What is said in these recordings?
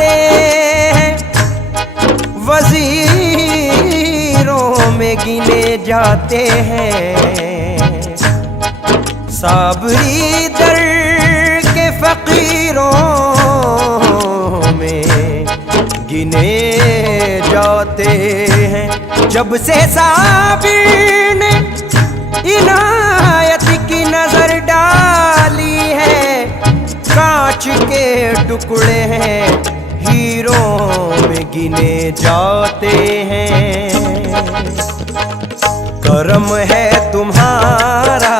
जाते हैं, वजीरों में गिने जाते हैं, साबरी दर के फकीरों में गिने जाते हैं। जब से साबिर ने इनायत की नजर डाली है, कांच के टुकड़े हैं हीरों में गिने जाते हैं। करम है तुम्हारा,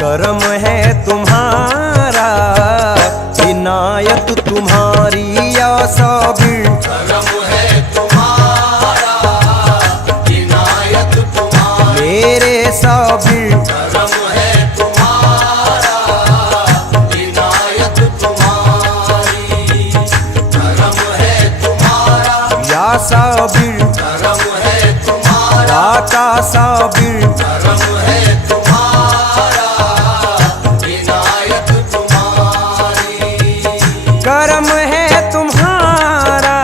करम है तुम्हारा, इनायत तुम्हारी या साबिर। करम है तुम्हारा, इनायत तुम्हारी मेरे साबिर। करम है तुम्हारा, इनायत तुम्हारी। करम है तुम्हारा या साबिर, करम है तुम्हारा, दाता साबिर। करम है तुम्हारा, इनायत तुम्हारी। करम है तुम्हारा,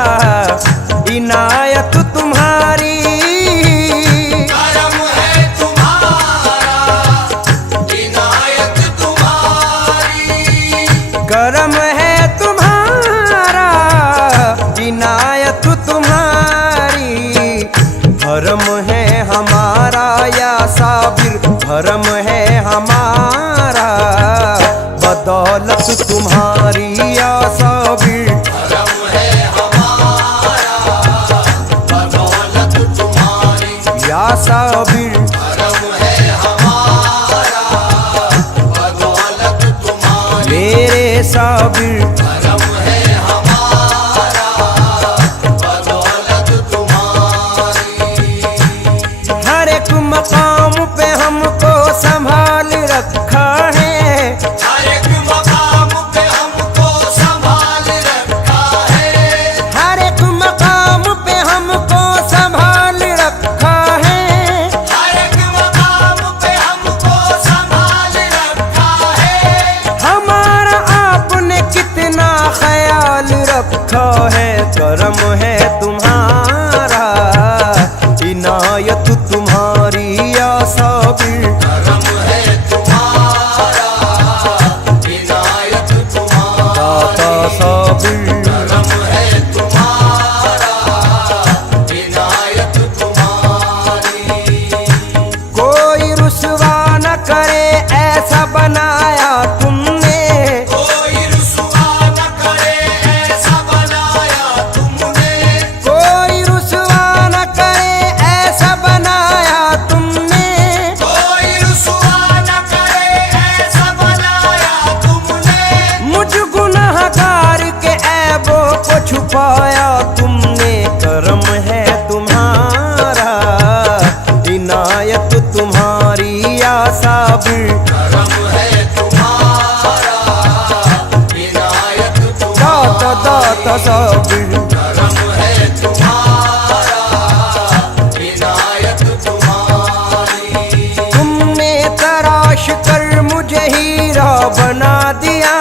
इनायत तुम्हारी। करम है तुम्हारा, इनायत तुम्हारी। करम है तुम्हारा, इनायत तुम्हारी। भरम है हमारा या साबिर, भरम है हमारा, बदौलत तुम्हारी या साबिर। करम है हमारा, बदौलत तुम्हारी। या साबिर। करम है हमारा, बदौलत तुम्हारी। मेरे साबिर। करम है हमारा, बदौलत तुम्हारी। हर एक मकाम पे हमको संभाल रखा है, हर एक मकाम पे हमको संभाल रखा है। हर एक मकाम पे हमको संभाल रखा है। हर एक मकाम पे हमको संभाल रखा है। हमारा आपने कितना ख्याल रखा है। करम है तुम्हारा, इनायत तुम्हारी या साबिर। करम है तुम्हारा, इनायत तुम्हारी। दाता साबिर। करम है तुम्हारा, इनायत तुम्हारी। कोई रुसवा न करे ऐसा बनाया तुमने, कोई रुसवा न करे ऐसा बनाया तुमने। कोई रुसवा न करे ऐसा बनाया तुमने। कोई रुसवा न करे ऐसा बनाया तुमने। मुझ गुनहगार के ऐबों को छुपाया तुमने। करम है तुम्हारा, इनायत तुम्हारी या साबिर। करम है तुम्हारा, इनायत दाता तुम्हारी। दाता साबिर। करम है तुम्हारा, इनायत तुम्हारी। तुमने तराश कर मुझे हीरा बना दिया,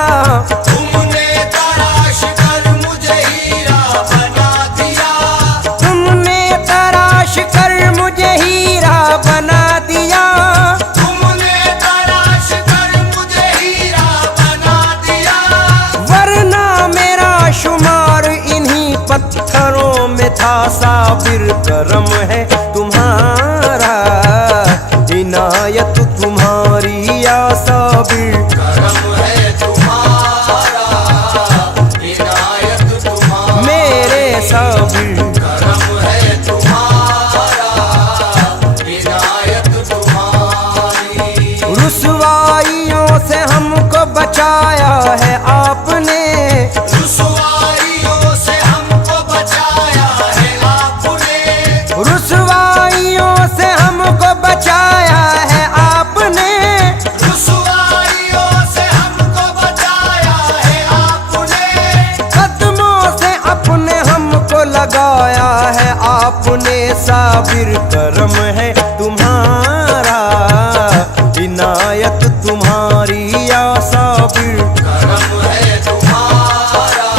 तुमने तराश कर मुझे हीरा बना दिया। तुमने तराश कर मुझे हीरा बना दिया। तुमने तराश कर मुझे हीरा बना दिया। वरना मेरा शुमार इन्हीं पत्थरों में था साबिर। करम है तुम्हारा, इनायत तुम्हारी या साबिर। करम है तुम्हारा, इनायत तुम्हारी। मेरे साबिर। करम है तुम्हारा, इनायत तुम्हारी। रुसवाइयों से हमको बचाया है आपने, रुसवाइयों से हमको बचाया है आपने। रुसवाइयों से हमको बचाया है आपने। रुसवाइयों से हमको बचाया है आपने। कदमों से अपने हमको लगाया है आपने। साबिर करम है तुम्हारा, इनायत तुम्हारी या साबिर। करम है तुम्हारा,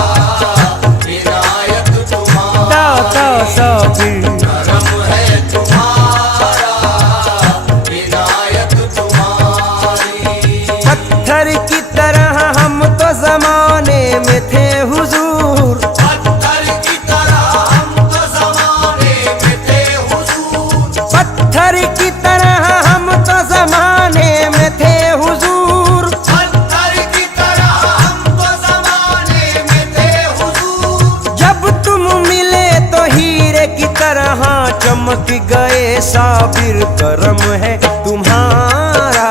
चमक गए साबिर, करम है तुम्हारा,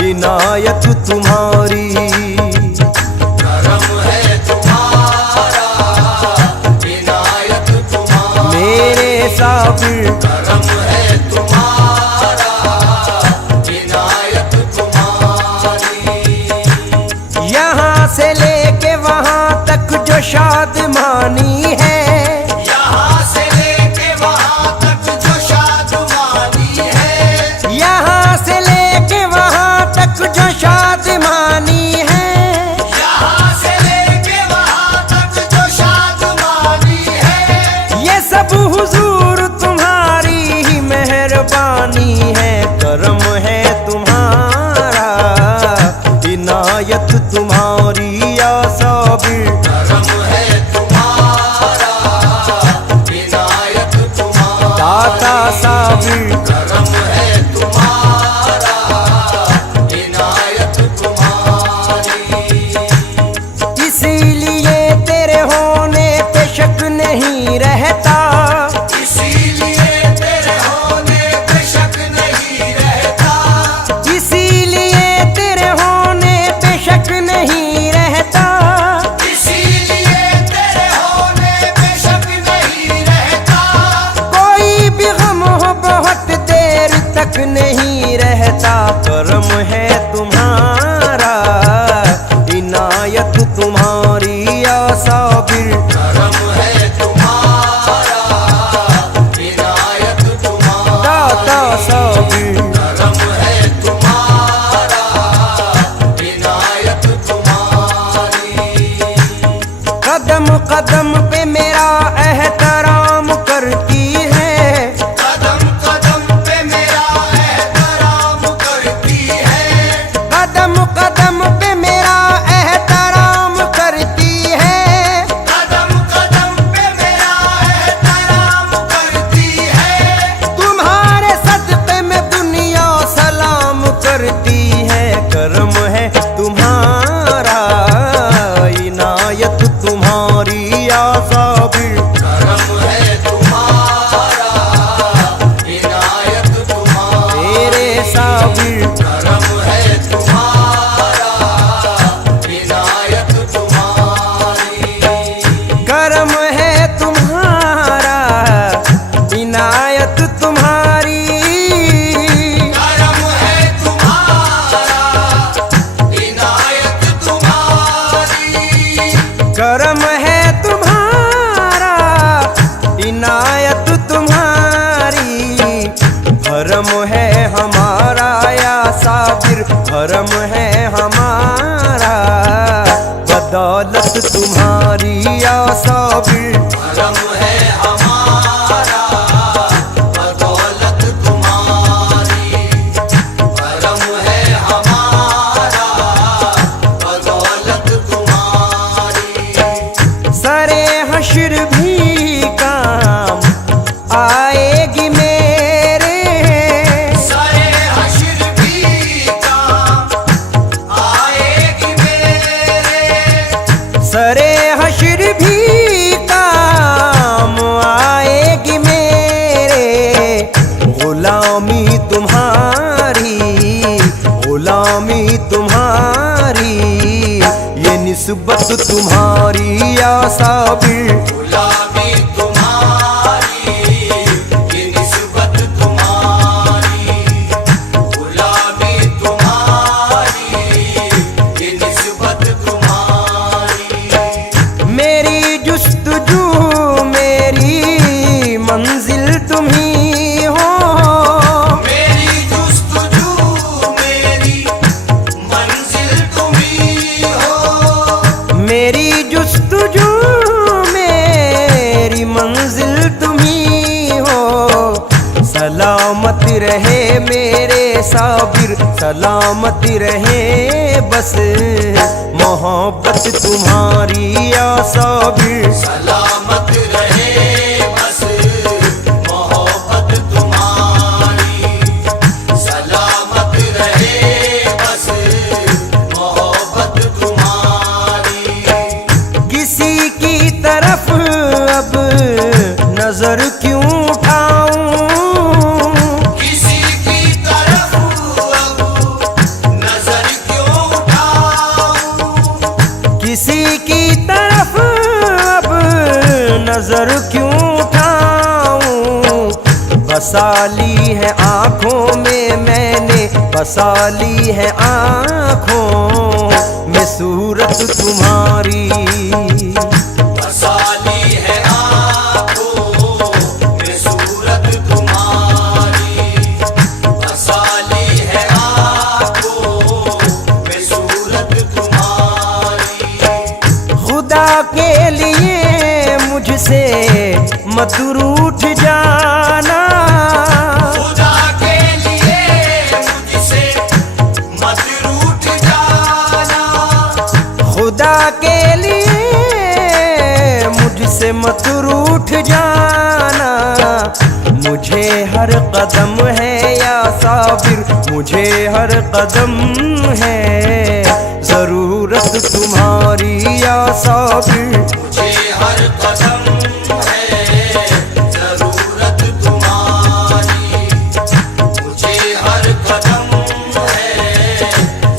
इनायत तुम्हारी। करम है तुम्हारा, इनायत तुम्हारी। मेरे साबिर करम है तुम्हारा, इनायत तुम्हारी। यहाँ से लेके वहाँ तक जो शादमानी है, यहाँ से लेके वहाँ तक जो शादमानी है, यहाँ से लेके वहाँ तक जो शादमानी है, यहाँ से लेके वहाँ तक जो शादमानी है, ये सब हुजूर तुम्हारी ही मेहरबानी है। करम है तुम्हारा, इनायत तुम्हारी या साबिर। करम है तुम्हारा, इनायत तुम्हारी। दाता साबिर करम है तुम्हारा, इनायत तुम्हारी। इसीलिए तेरे होने पे शक नहीं रहता, इसीलिए तेरे होने पे शक नहीं रहता, इसीलिए तेरे होने पे शक नहीं रहता। इसीलिए तेरे होने पे शक नहीं रहता। कोई भी गम हो बहुत देर तक नहीं रहता। करम है तुम्हारा, इनायत तुम्हारी या साबिर। करम है तुम्हारा, इनायत तुम्हारी। दाता साबिर करम है तुम्हारा, इनायत तुम्हारी। कदम कदम पे मेरा एहतराम करती है, कदम कदम पे मेरा एहतराम करती है, कदम कदम पे मेरा एहतराम करती है। कदम कदम पे मेरा एहतराम करती है। तुम्हारे सदक़े में दुनिया सलाम करती है। करम है तुम्हारा, इनायत तुम्हारी या साबिर। करम है तुम्हारा, इनायत तुम्हारी। तेरे साबिर करम है तुम्हारा, इनायत तुम्हारी। करम है तुम्हारा, इनायत तुम्हारी। करम है तुम्हारा, इनायत तुम्हारी। करम है तुम्हारा, इनायत तुम्हारी। भरम है हमारा या साबिर, भरम है हमारा, बदौलत तुम्हारी या साबिर। करम है हमारा, बदौलत तुम्हारी। करम है हमारा, बदौलत तुम्हारी। सरे हश्र भी काम आएगी मेरे, सरे हश्र भी काम आएगी मेरे। सरे हश्र भी काम आएगी मेरे। गुलामी तुम्हारी, गुलामी तुम्हारी, ये निस्बत तुम्हारी या साबिर। गुलामी तुम्हारी, ये निस्बत तुम्हारी। गुलामी तुम्हारी, ये निस्बत तुम्हारी। मेरी जुस्तजू मेरी मंजिल तुम्ही हो, मेरी जुस्तजू मेरी मंजिल तुम्ही हो। मेरी जुस्तजू मेरी मंजिल तुम्ही हो। सलामत रहे मेरे साबिर, सलामत रहे बस मोहब्बत तुम्हारी या साबिर। सलामत रहे बस मोहब्बत तुम्हारी। सलामत रहे बस मोहब्बत तुम्हारी। किसी की तरफ अब नजर क्यों उठा नजर क्यों उठाऊं, बसा ली है आंखों में मैंने, बसा ली है आंखों में सूरत तुम्हारी। बसा ली है आँखों में सूरत तुम्हारी, बसा ली है आँखों में सूरत तुम्हारी। खुदा के लिए मुझसे मत रूठ जाना, खुदा के लिए मुझसे मत रूठ जाना, खुदा के लिए मुझसे मत रूठ जाना। मुझे हर कदम है या साबिर, मुझे हर कदम है जरूरत तुम्हारी या साबिर। मुझे हर कदम है जरूरत तुम्हारी, मुझे हर कदम है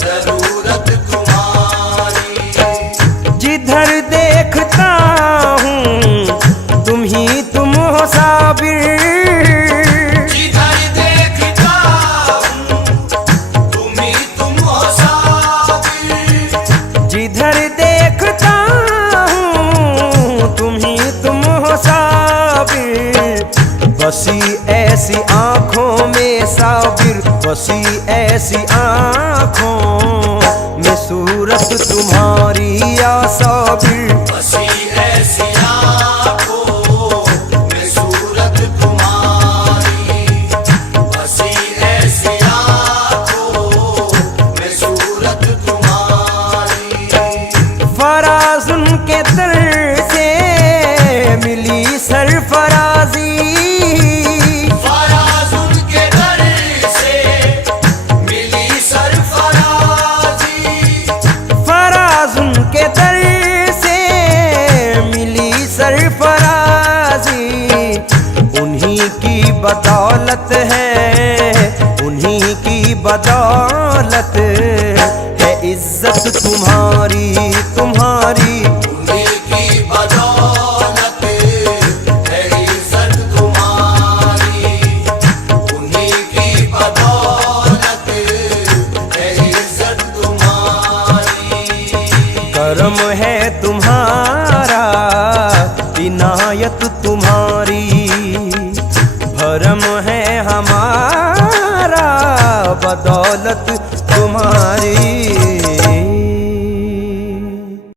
जरूरत तुम्हारी। जिधर देखता हूँ तुम ही तुम हो साबिर, जिधर देखता हूँ तुम ही तुम हो साबिर, जिधर देखता हूँ तुम ही तुम हो साबिर। बसी ऐसी आँखों में साबिर, बसी ऐसी आँखों में सूरत तुम्हारी या साबिर। बसी ऐसी आँखों में सूरत तुम्हारी, बसी ऐसी आँखों में सूरत तुम्हारी। फराज उनके दर से मिली सरफराजी, फराज उनके दर से मिली सरफराजी, फराज उनके दर से मिली सरफराजी। उन्हीं की बदौलत है, उन्हीं की बदौलत है इज्जत तुम्हारी तुम्हारी। उन्हीं की बदौलत है इज्जत तुम्हारी, उन्हीं की बदौलत है इज्जत तुम्हारी। करम है तुम्हारा, इनायत